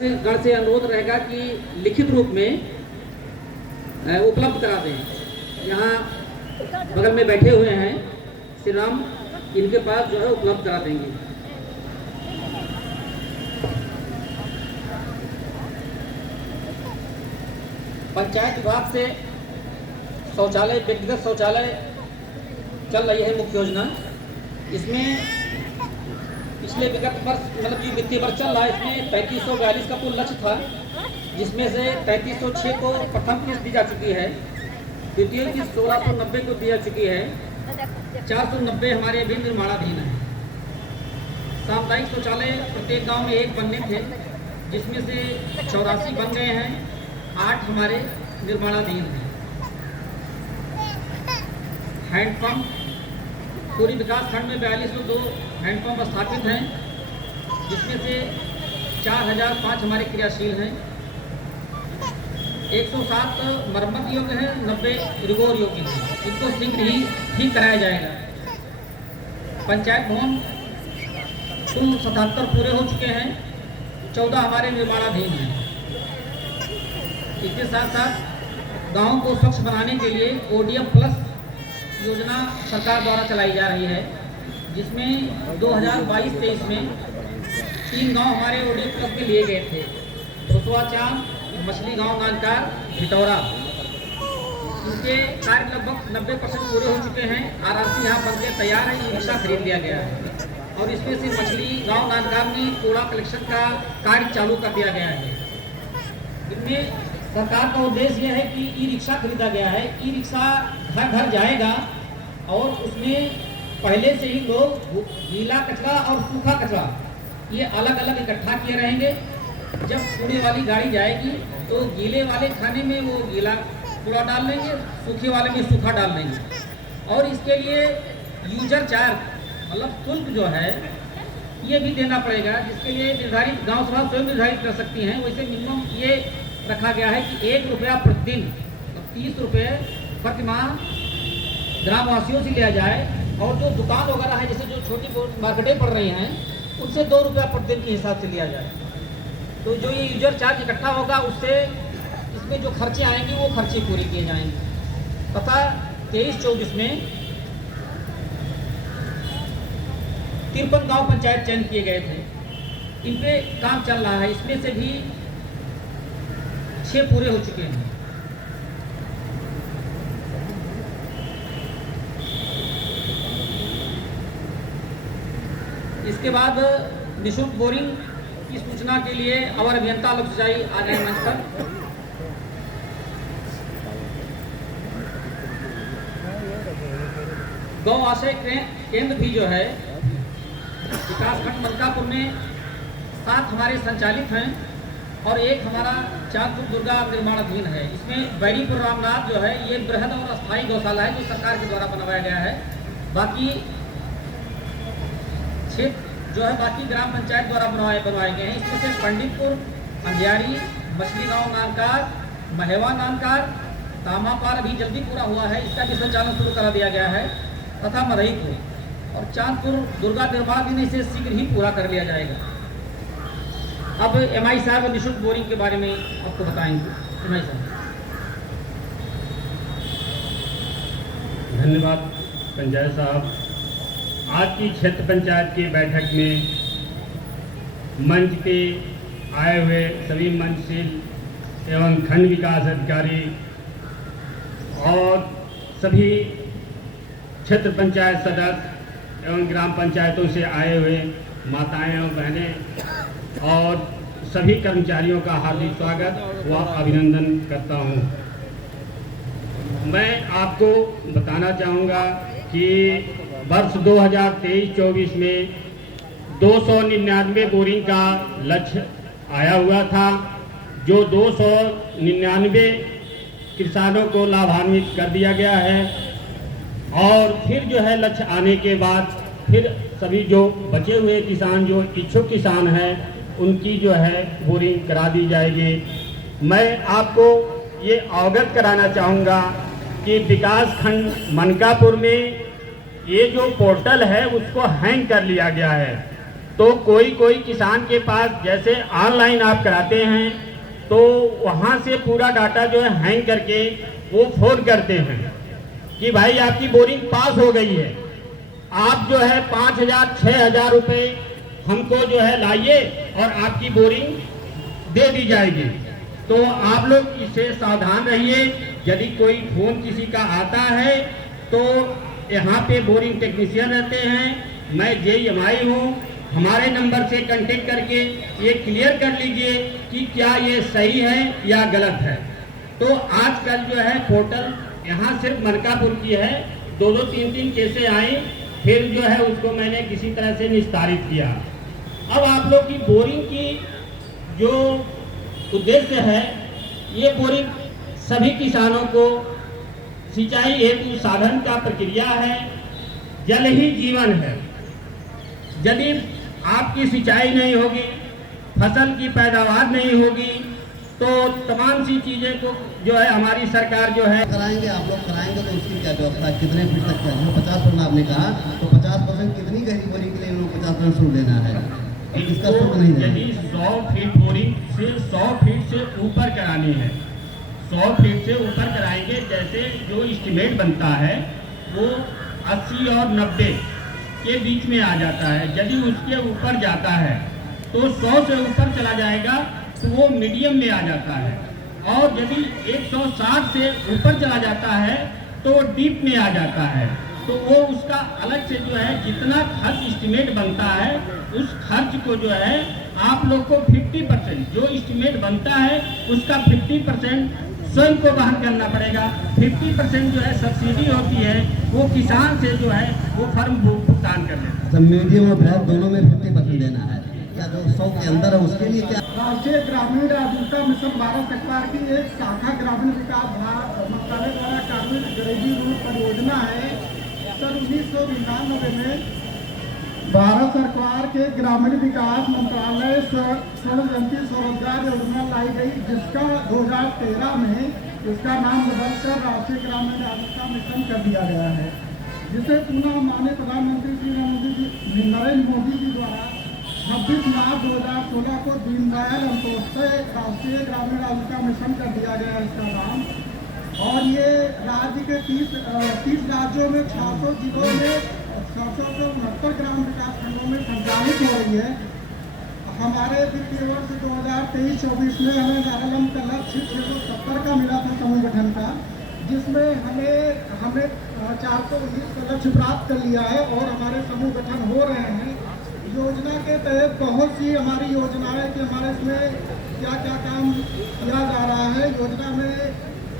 गण से अनुरोध रहेगा कि लिखित रूप में उपलब्ध करा दें। यहाँ बगल में बैठे हुए हैं श्री राम, इनके पास जो है उपलब्ध करा देंगे। पंचायत विभाग से शौचालय, व्यक्तिगत शौचालय चल रही है मुख्य योजना। इसमें पिछले विगत वर्ष मतलब जो वित्तीय वर्ष चल रहा है, इसमें 3542 का कुल लक्ष्य था, जिसमें से 3306 को प्रथम किस्त दी जा चुकी है, द्वितीय किस्त 1690 को दी जा चुकी है, 490 हमारे अभी निर्माणाधीन है। सामुदायिक शौचालय प्रत्येक गांव में एक बनने थे, जिसमें से 84 बन गए हैं, 8 हमारे निर्माणाधीन हैं। हैंडपम्प पूरी विकास खंड में 4202 हैंडपम्प स्थापित हैं, जिसमें से 4005 हमारे क्रियाशील हैं, 107 मरम्मत योग्य हैं, 90 रिगोर योग्य हैं। इनको शीघ्र ही ठीक कराया जाएगा। पंचायत भवन कुल 77 पूरे हो चुके हैं, 14 हमारे निर्माणाधीन हैं। इसके साथ साथ गाँव को स्वच्छ बनाने के लिए ODF प्लस योजना सरकार द्वारा चलाई जा रही है, जिसमें 2022-23 में 3 गांव हमारे ODF प्लस में लिए गए थे। भुसवाचाम, मछली गांव, नानकार, भितौरा। इनके कार्य लगभग 90% पूरे हो चुके हैं। RRC यहाँ बन के तैयार है, ई-रिक्शा खरीद लिया गया है और इसमें से मछली गांव, नानकार में कूड़ा कलेक्शन का कार्य चालू कर दिया गया है। इनमें सरकार का उद्देश्य यह है कि ई-रिक्शा खरीदा गया है, ई-रिक्शा घर घर जाएगा और उसमें पहले से ही लोग गीला कचरा और सूखा कचरा ये अलग अलग इकट्ठा किए रहेंगे। जब कूड़े वाली गाड़ी जाएगी तो गीले वाले खाने में वो गीला कूड़ा डाल लेंगे, सूखे वाले में सूखा डाल लेंगे। और इसके लिए यूजर चार्ज मतलब शुल्क जो है ये भी देना पड़ेगा, जिसके लिए निर्धारित गाँव सभा स्वयं निर्धारित कर सकती हैं। वैसे मिनिमम ये रखा गया है कि 1 रुपया प्रतिदिन, 30 रुपये प्रति माह ग्रामवासियों से लिया जाए, और जो दुकान वगैरह है, जैसे जो छोटी मार्केटें पड़ रही हैं, उनसे 2 रुपया प्रतिदिन के हिसाब से लिया जाए। तो जो ये यूजर चार्ज इकट्ठा होगा, उससे इसमें जो खर्चे आएंगे वो खर्चे पूरे किए जाएंगे। तथा 23-24 में 53 गाँव पंचायत चयन किए गए थे, इन पे काम चल रहा है। इसमें से भी 6 पूरे हो चुके हैं। इसके बाद निःशुल्क बोरिंग की सूचना के लिए अवर अभियंता लोक सिंचाई आ जाए मंच पर। गौ आश्रय केंद्र भी जो है विकासखंड मलकापुर में 7 हमारे संचालित हैं और 1 हमारा चांदपुर दुर्गा निर्माणाधीन है। इसमें बैरीपुर रामनाथ जो है ये बृहद और अस्थायी गौशाला है, जो सरकार के द्वारा बनवाया गया है। बाकी क्षेत्र जो है बाकी ग्राम पंचायत द्वारा बनवाए गए हैं। इसमें से पंडितपुर, अंधियारी, मछली गांव नानकार, महेवा नानकार, तामापार अभी जल्दी पूरा हुआ है, इसका भी संचालन शुरू करा दिया गया है, तथा मरईपुर और चांदपुर दुर्गा निर्माण इसे शीघ्र ही पूरा कर लिया जाएगा। अब MI साहब निःशुल्क बोरिंग के बारे में आपको बताएंगे। MI साहब। धन्यवाद पंचायत साहब। आज की क्षेत्र पंचायत की बैठक में मंच के आए हुए सभी मंचशील एवं खंड विकास अधिकारी और सभी क्षेत्र पंचायत सदस्य एवं ग्राम पंचायतों से आए हुए माताएं एवं बहनें और सभी कर्मचारियों का हार्दिक स्वागत व अभिनंदन करता हूं। मैं आपको बताना चाहूँगा कि वर्ष 2023-24 में 299 बोरिंग का लक्ष्य आया हुआ था, जो 299 किसानों को लाभान्वित कर दिया गया है। और फिर जो है लक्ष्य आने के बाद फिर सभी जो बचे हुए किसान, जो इच्छुक किसान हैं, उनकी जो है बोरिंग करा दी जाएगी। मैं आपको ये अवगत कराना चाहूँगा कि विकास खंड मनकापुर में ये जो पोर्टल है उसको हैंग कर लिया गया है। तो कोई किसान के पास जैसे ऑनलाइन आप कराते हैं तो वहाँ से पूरा डाटा जो है हैंग करके वो फोन करते हैं कि भाई आपकी बोरिंग पास हो गई है, आप जो है 5,000 6,000 रुपये हमको जो है लाइए और आपकी बोरिंग दे दी जाएगी। तो आप लोग इससे सावधान रहिए। यदि कोई फोन किसी का आता है तो यहाँ पे बोरिंग टेक्नीशियन रहते हैं, मैं JMI हूँ, हमारे नंबर से कांटेक्ट करके ये क्लियर कर लीजिए कि क्या ये सही है या गलत है। तो आजकल जो है पोर्टल यहाँ सिर्फ मलकापुर की है, 2-2 3-3 केसें आई, फिर जो है उसको मैंने किसी तरह से निस्तारित किया। अब आप लोग की बोरिंग की जो उद्देश्य है, ये बोरिंग सभी किसानों को सिंचाई हेतु साधन का प्रक्रिया है, जल ही जीवन है। यदि आपकी सिंचाई नहीं होगी, फसल की पैदावार नहीं होगी, तो तमाम सी चीज़ें को जो है हमारी सरकार जो है कराएंगे। आप लोग कराएंगे तो उसकी क्या व्यवस्था, कितने फीट तक क्या, 50% आपने कहा, तो 50% कितनी गहरी बोरिंग के लिए उनको 50% शुल्क देना है, इसका शुल्क नहीं देना। यदि 100 फीट बोरिंग से 100 फीट से ऊपर करानी है, 100 फीट से ऊपर कराएंगे, जैसे जो एस्टीमेट बनता है वो 80 और 90 के बीच में आ जाता है। यदि उसके ऊपर जाता है तो 100 से ऊपर चला जाएगा तो वो मीडियम में आ जाता है, और यदि 160 से ऊपर चला जाता है तो वो डीप में आ जाता है। तो वो उसका अलग से जो है जितना खर्च एस्टीमेट बनता है उस खर्च को जो है आप लोग को 50% जो एस्टीमेट बनता है उसका 50% स्वयं को वहन करना पड़ेगा। 50% जो है सब्सिडी होती है वो किसान से जो है वो फर्म भुगतान कर लेता है। तो मीडियम और बहुत दोनों में 50% देना है, या जो 100 के अंदर है उसके लिए क्या? राष्ट्रीय ग्रामीण आजीविका मिशन भारत सरकार की एक शाखा ग्रामीण विकास मंत्रालय द्वारा ग्रामीण गरीबी दूर परियोजना है। सन 1999 में भारत सरकार के ग्रामीण विकास मंत्रालय स्वर्ण जयंती स्वरोजगार योजना लाई गई, जिसका 2013 में इसका नाम बदलकर राष्ट्रीय ग्रामीण आजीविका मिशन कर दिया गया है, जिसे पुनः माननीय प्रधानमंत्री श्री नरेंद्र मोदी जी द्वारा 26 मार्च 2016 को दीनदयाल अंत्योदय राष्ट्रीय ग्रामीण आजीविका मिशन कर दिया गया है इसका नाम। और ये राज्य के 30 राज्यों में 600 जिलों में 669 ग्राम विकास खंडों में संचालित हो रही है। हमारे वित्तीय वर्ष 2023-24 में हमें नारायण का लक्ष्य 670 का मिला था समूह गठन का, जिसमें हमें 419 का लक्ष्य प्राप्त कर लिया है और हमारे समूह गठन हो रहे हैं। योजना के तहत बहुत सी हमारी योजनाएं कि हमारे इसमें क्या क्या काम किया जा रहा है। योजना में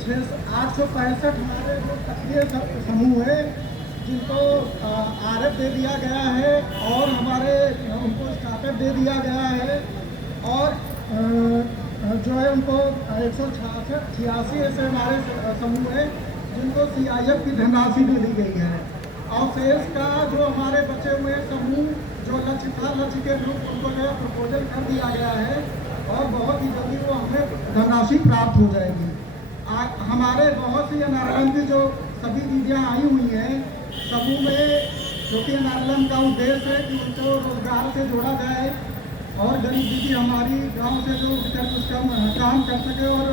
865 हमारे जो सक्रिय समूह है जिनको RF दे दिया गया है और हमारे उनको स्टार्टअप दे दिया गया है, और जो है उनको 186 ऐसे हमारे समूह है जिनको CIF की धनराशि दे दी गई है। और शेष का जो हमारे बचे हुए समूह जो लक्ष्य था, लक्ष्य के ग्रुप उनको जो है प्रपोजल कर दिया गया है और बहुत ही जल्दी वो हमें धनराशि प्राप्त हो जाएगी। हमारे बहुत सी एनआरएलएम की जो सभी दीदियाँ आई हुई हैं समूह में, क्योंकि एनआरएलएम का उद्देश्य है कि उनको रोजगार से जोड़ा जाए और गरीब दीदी हमारी गांव से जो उसका काम कर सके और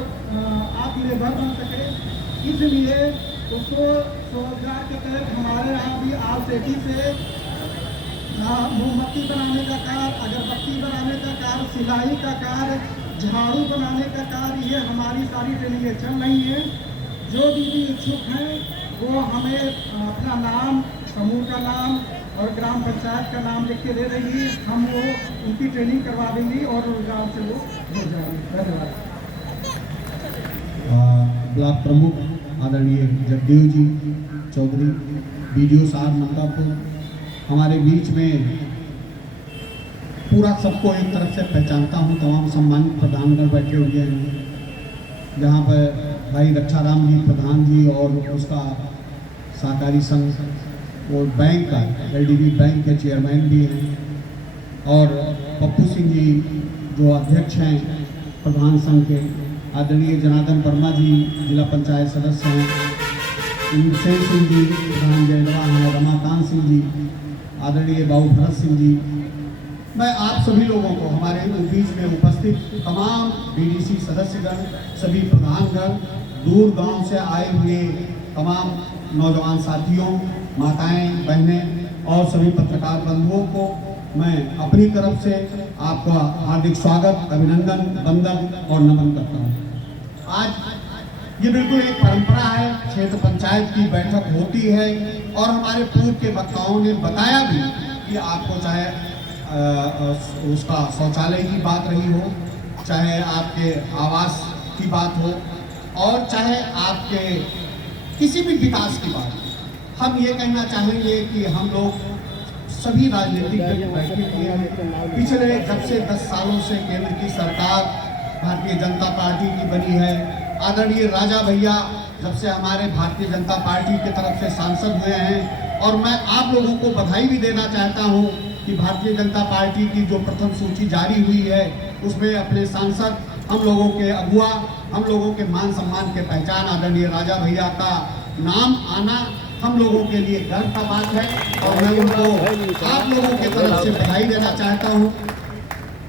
आत्मनिर्भर बन सके, इसलिए उसको रोजगार के तहत हमारे यहाँ भी RCT से मोमबत्ती बनाने का कार्य, अगरबत्ती बनाने का कार्य, सिलाई का कार्य, झाड़ू बनाने का कार्य, ये हमारी सारी ट्रेनिंगें चल रही हैं। जो दीदी इच्छुक हैं वो हमें अपना नाम, समूह का नाम और ग्राम पंचायत का नाम लिख के दे देंगी, हम वो उनकी ट्रेनिंग करवा देंगी और रोजगार से वो जुड़ जाएंगे। धन्यवाद। ब्लॉक प्रमुख आदरणीय जगदेव जी चौधरी, BDO साहब मलकापुर, हमारे बीच में पूरा सबको एक तरफ से पहचानता हूँ। तमाम सम्मानित प्रधानगण बैठे हुए हैं, जहाँ पर भाई रक्षाराम जी प्रधान जी और उसका सहकारी संघ और बैंक का LDB बैंक के चेयरमैन भी हैं, और पप्पू सिंह जी जो अध्यक्ष हैं प्रधान संघ के, आदरणीय जनार्दन वर्मा जी जिला पंचायत सदस्य हैं, सेन सिंह जी प्रधान जयदवा हैं, रमाकांत सिंह जी, आदरणीय बाबू भरत सिंह जी, मैं आप सभी लोगों को, हमारे बीच में उपस्थित तमाम बीडीसी सदस्यगण, सभी प्रधानगण, दूर गांव से आए हुए तमाम नौजवान साथियों, माताएं, बहनें और सभी पत्रकार बंधुओं को मैं अपनी तरफ से आपका हार्दिक स्वागत, अभिनंदन, वंदन और नमन करता हूँ। आज ये बिल्कुल एक परंपरा है, क्षेत्र पंचायत की बैठक होती है और हमारे पूर्व के वक्ताओं ने बताया भी कि आपको चाहे उसका शौचालय की बात रही हो, चाहे आपके आवास की बात हो और चाहे आपके किसी भी विकास की बात हो, हम ये कहना चाहेंगे कि हम लोग सभी राजनीतिक दल बैठे हुए हैं। पिछले जब से 10 सालों से केंद्र की सरकार भारतीय जनता पार्टी की बनी है, आदरणीय राजा भैया जब से हमारे भारतीय जनता पार्टी की तरफ से सांसद हुए हैं, और मैं आप लोगों को बधाई भी देना चाहता हूं कि भारतीय जनता पार्टी की जो प्रथम सूची जारी हुई है उसमें अपने सांसद, हम लोगों के अगुआ, हम लोगों के मान सम्मान के पहचान आदरणीय राजा भैया का नाम आना हम लोगों के लिए गर्व का बात है और मैं उनको आप लोगों की तरफ से बधाई देना चाहता हूं।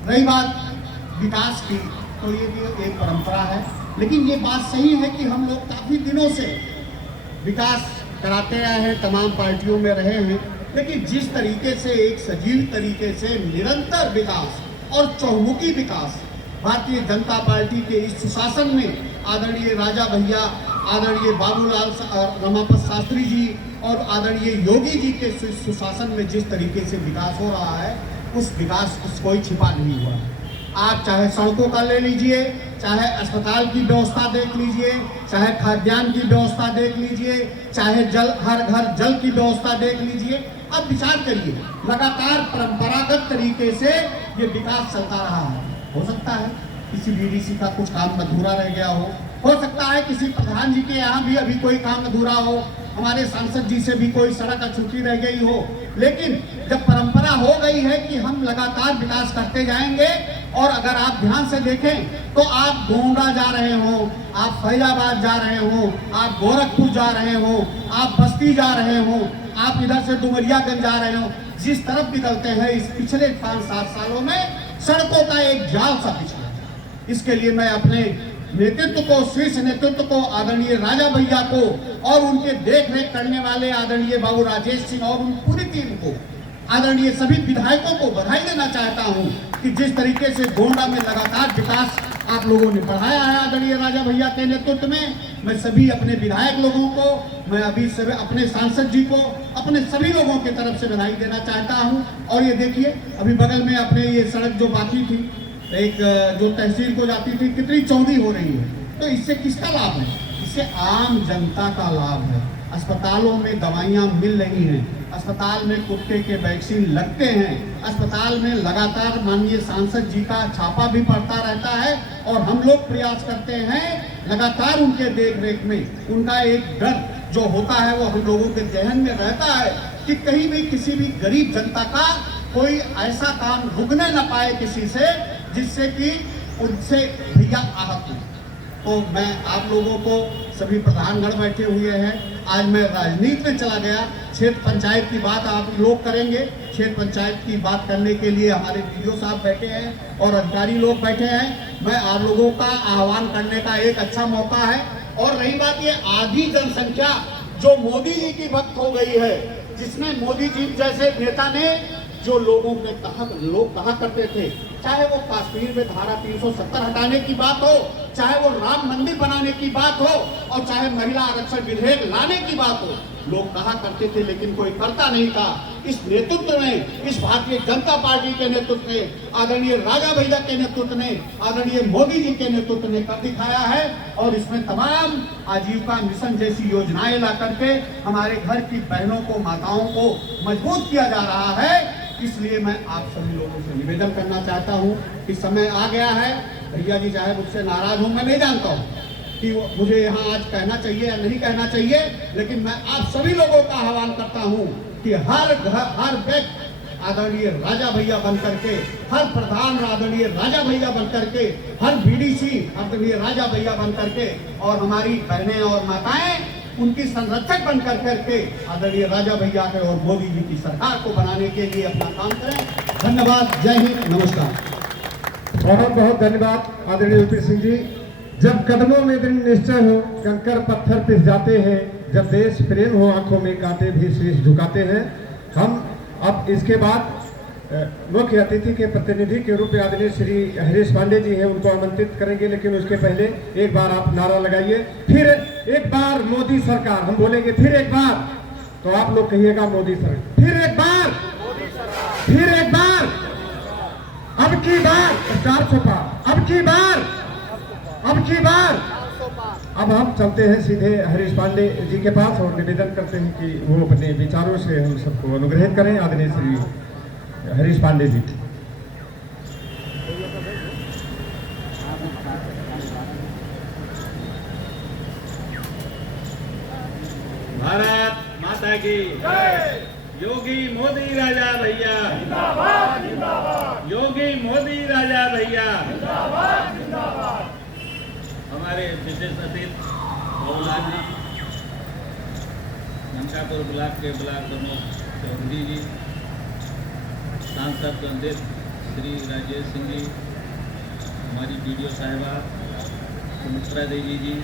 रही बात विकास की, तो ये भी एक परंपरा है, लेकिन ये बात सही है कि हम लोग काफ़ी दिनों से विकास कराते आए हैं, तमाम पार्टियों में रहे हैं, लेकिन जिस तरीके से एक सजीव तरीके से निरंतर विकास और चहुमुखी विकास भारतीय जनता पार्टी के इस सुशासन में आदरणीय राजा भैया, आदरणीय बाबूलाल रमापत शास्त्री जी और आदरणीय योगी जी के सुशासन में जिस तरीके से विकास हो रहा है, उस विकास को कोई छिपा नहीं हुआ। आप चाहे सड़कों का ले लीजिए, चाहे अस्पताल की व्यवस्था देख लीजिए, चाहे खाद्यान्न की व्यवस्था देख लीजिए, चाहे जल, हर घर जल की व्यवस्था देख लीजिए। अब विचार करिए, लगातार परंपरागत तरीके से ये विकास चलता रहा है। हो सकता है किसी बीडीसी का कुछ काम अधूरा रह गया हो सकता है किसी प्रधान जी के यहाँ भी अभी कोई काम अधूरा हो, हमारे सांसद जी से भी कोई सड़क अछूती रह गई हो, लेकिन जब परंपरा हो गई है कि हम लगातार विकास करते जाएंगे, और अगर आप ध्यान से देखें तो आप गोंडा जा रहे हो, आप फैजाबाद जा रहे हो, आप गोरखपुर जा रहे हो, आप बस्ती जा रहे हो, आप इधर से डुमरियागंज जा रहे हो, जिस तरफ निकलते हैं इस पिछले 5-7 सालों में सड़कों का एक जाल सा बिछा। इसके लिए मैं अपने नेतृत्व को, शीर्ष नेतृत्व को, आदरणीय राजा भैया को और उनके देख रेख करने वाले आदरणीय बाबू राजेश सिंह और उन पूरी टीम को, आदरणीय सभी विधायकों को बधाई देना चाहता हूं कि जिस तरीके से गोंडा में लगातार विकास आप लोगों ने बढ़ाया है आदरणीय राजा भैया के नेतृत्व में, मैं सभी अपने विधायक लोगों को, मैं अभी सभी अपने सांसद जी को, अपने सभी लोगों की तरफ से बधाई देना चाहता हूं। और ये देखिए, अभी बगल में अपने ये सड़क जो बाकी थी, एक जो तहसील को जाती थी, कितनी चौड़ी हो रही है, तो इससे किसका लाभ है? इससे आम जनता का लाभ है। अस्पतालों में दवाइयाँ मिल रही हैं, अस्पताल में कुत्ते के वैक्सीन लगते हैं, अस्पताल में लगातार माननीय सांसद जी का छापा भी पड़ता रहता है, और हम लोग प्रयास करते हैं लगातार उनके देख रेख में। उनका एक डर जो होता है वो हम लोगों के जहन में रहता है कि कहीं भी किसी भी गरीब जनता का कोई ऐसा काम रुकने न पाए किसी से, जिससे कि उनसे भैया आहत हो। तो मैं आप लोगों को, सभी प्रधानगण बैठे हुए हैं, आज मैं राजनीति में चला गया, क्षेत्र पंचायत की बात आप लोग करेंगे, क्षेत्र पंचायत की बात करने के लिए हमारे वीडियो साहब बैठे हैं और अधिकारी लोग बैठे हैं। मैं आप लोगों का आह्वान करने का एक अच्छा मौका है। और रही बात ये आधी जनसंख्या जो मोदी जी की भक्त हो गई है, जिसने मोदी जी जैसे नेता ने जो लोगों ने लोग कहा करते थे, चाहे वो कश्मीर में धारा 370 हटाने की बात हो, चाहे वो राम मंदिर बनाने की बात हो, और चाहे महिला आरक्षण विधेयक लाने की बात हो, लोग कहा करते थे लेकिन कोई करता नहीं था। इस नेतृत्व ने, इस भारतीय जनता पार्टी के नेतृत्व ने, आदरणीय राजा भैया के नेतृत्व ने, आदरणीय मोदी जी के नेतृत्व ने कर दिखाया है। और इसमें तमाम आजीविका मिशन जैसी योजनाएं ला करके हमारे घर की बहनों को, माताओं को मजबूत किया जा रहा है। इसलिए मैं आप सभी लोगों से निवेदन करना चाहता हूं कि समय आ गया है। भैया जी चाहे मुझसे नाराज हो, मैं नहीं जानता हूं कि मुझे यहाँ आज कहना चाहिए या नहीं कहना चाहिए, लेकिन मैं आप सभी लोगों का आह्वान करता हूं कि हर घर, हर व्यक्ति आदरणीय राजा भैया बन करके, हर प्रधान आदरणीय राजा भैया बन करके, हर बीडीसी आदरणीय राजा भैया बन करके, और हमारी बहनें और माताएं उनकी संरक्षक बन करके आदरणीय राजा भैया के और मोदी जी की सरकार को बनाने के लिए अपना काम करें। धन्यवाद। जय हिंद, नमस्कार। बहुत बहुत धन्यवाद आदरणीय यूपी सिंह जी। जब कदमों में दृढ़ निश्चय हो, कंकर पत्थर पिस जाते हैं, जब देश प्रेम हो आंखों में कांटे भी शीश झुकाते हैं। हम अब इसके बाद मुख्य अतिथि के प्रतिनिधि के रूप में आदरणीय श्री हरीश पांडे जी हैं, उनको आमंत्रित करेंगे। लेकिन उसके पहले एक बार आप नारा लगाइए, फिर एक बार मोदी सरकार। हम बोलेंगे फिर एक बार, तो आप लोग कहिएगा मोदी सरकार। फिर एक बार, फिर एक बार, अब की बार 400 पार, अब की बार, अब की बार। अब हम चलते हैं सीधे हरीश पांडे जी के पास और निवेदन करते हैं कि वो अपने विचारों से हम सबको अनुग्रहित करें। आदरणीय श्री हरीश पांडे जी। भारत माता की योगी मोदी राजा भैया, योगी मोदी राजा भैया। हमारे विशेष अतिथि बाबूलाल जी, नमकापुर ब्लॉक के ब्लॉक प्रमुख चौधरी जी, सांसद संदेश श्री राजेश सिंह जी, हमारी वीडियो साहिबा सुमित्रा देवी जी,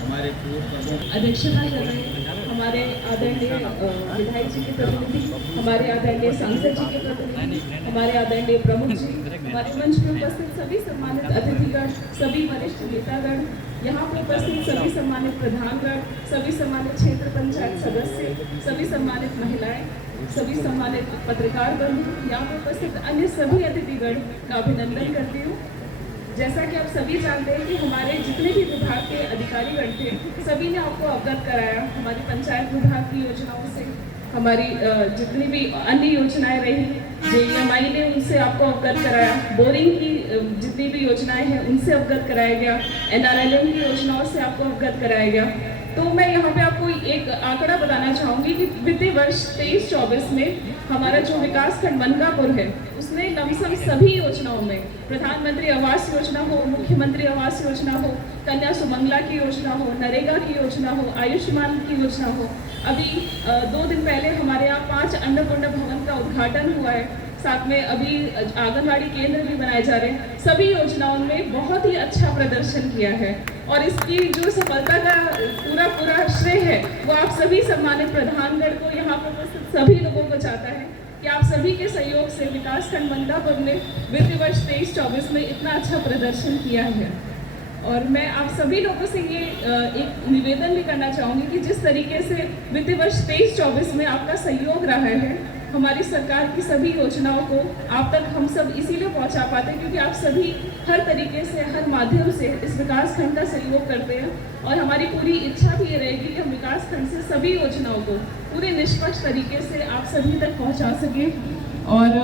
हमारे पूर्व प्रमुख अध्यक्षता कर रहे हैं हमारे आदरणीय विधायक जी के प्रतिनिधि, हमारे आदरणीय सांसद जी के प्रतिनिधि, हमारे आदरणीय प्रमुख जी, हमारे मंच में उपस्थित सभी सम्मानित अतिथिगण, सभी वरिष्ठ नेतागण, यहाँ पर उपस्थित सभी सम्मानित प्रधानगण, सभी सम्मानित क्षेत्र पंचायत सदस्य, सभी सम्मानित महिलाएं, सभी सम्मानित पत्रकार बंधु, यहाँ पर उपस्थित अन्य सभी अतिथिगण का अभिनंदन करती हूँ। जैसा कि आप सभी जानते हैं कि हमारे जितने भी विभाग के अधिकारीगण थे, सभी ने आपको अवगत कराया हमारी पंचायत विभाग की योजनाओं से, हमारी जितनी भी अन्य योजनाएं रही, JEMI ने उनसे आपको अवगत कराया, बोरिंग की जितनी भी योजनाएं हैं उनसे अवगत कराया गया, NRLM की योजनाओं से आपको अवगत कराया गया। तो मैं यहाँ पे आपको एक आंकड़ा बताना चाहूँगी कि वित्तीय वर्ष 23-24 में हमारा जो विकास खंड मनकापुर है, उसने लमसम सभी योजनाओं में, प्रधानमंत्री आवास योजना हो, मुख्यमंत्री आवास योजना हो, कन्या सुमंगला की योजना हो, नरेगा की योजना हो, आयुष्मान की योजना हो, अभी 2 दिन पहले हमारे यहाँ 5 अन्नपूर्णा भवन का उद्घाटन हुआ है, साथ में अभी आंगनबाड़ी केंद्र भी बनाए जा रहे हैं। सभी योजनाओं में बहुत ही अच्छा प्रदर्शन किया है और इसकी जो सफलता का पूरा श्रेय है वो आप सभी सम्मानित प्रधानगण को, यहाँ पर उपस्थित सभी लोगों को जाता है कि आप सभी के सहयोग से विकासखंड मनकापुर ने वित्तीय वर्ष 23-24 में इतना अच्छा प्रदर्शन किया है। और मैं आप सभी लोगों से ये एक निवेदन भी करना चाहूँगी कि जिस तरीके से वित्तीय वर्ष 23-24 में आपका सहयोग रहा है, हमारी सरकार की सभी योजनाओं को आप तक हम सब इसीलिए पहुंचा पाते हैं क्योंकि आप सभी हर तरीके से, हर माध्यम से इस विकास खंड का सहयोग करते हैं। और हमारी पूरी इच्छा भी ये रहेगी कि हम विकास खंड से सभी योजनाओं को पूरे निष्पक्ष तरीके से आप सभी तक पहुंचा सकें। और